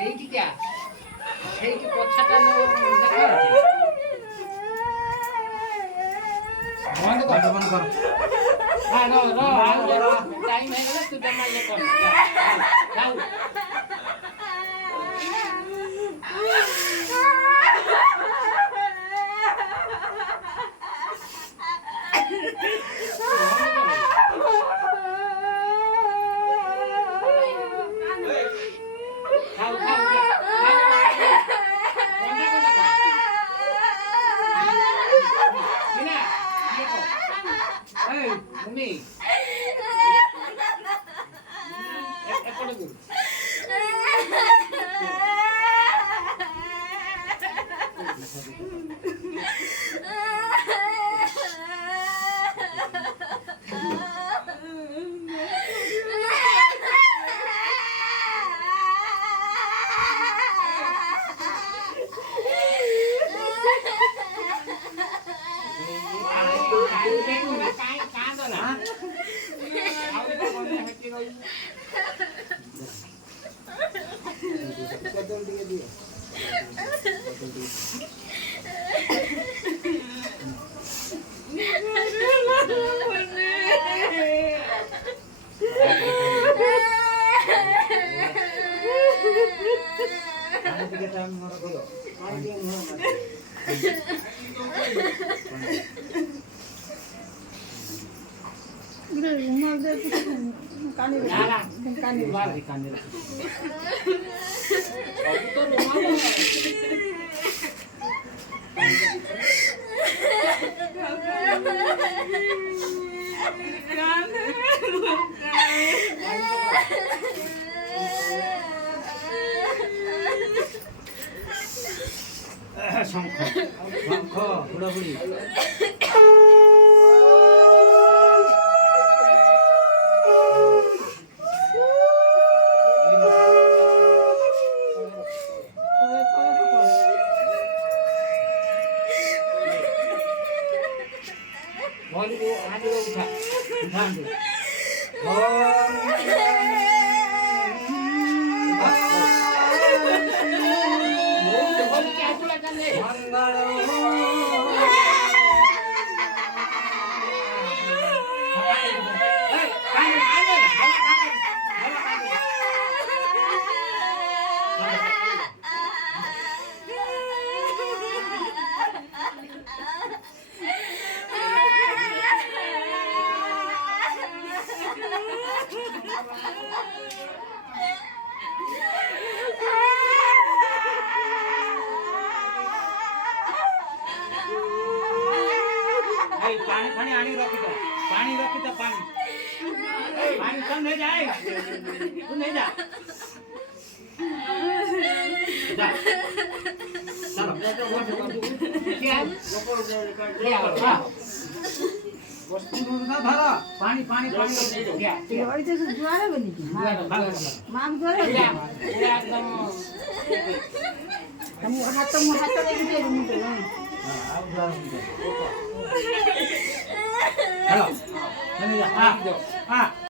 এইটা সেইটি পছাটা দেখা আছে বন্ধ কর বন্ধ কর হ্যাঁ নো টাইম হয়ে গেল তুই মারলে কর যাও শঙ্খ শঙ্খ বুড়াবুড়ি पानी आनी रखी तो पानी पानी कम नहीं जाए तू नहीं जा पानी पानी पानी जुआरे बनी की मांग जुआरे एकदम हाथ लेके दे मुझे हेलो हाँ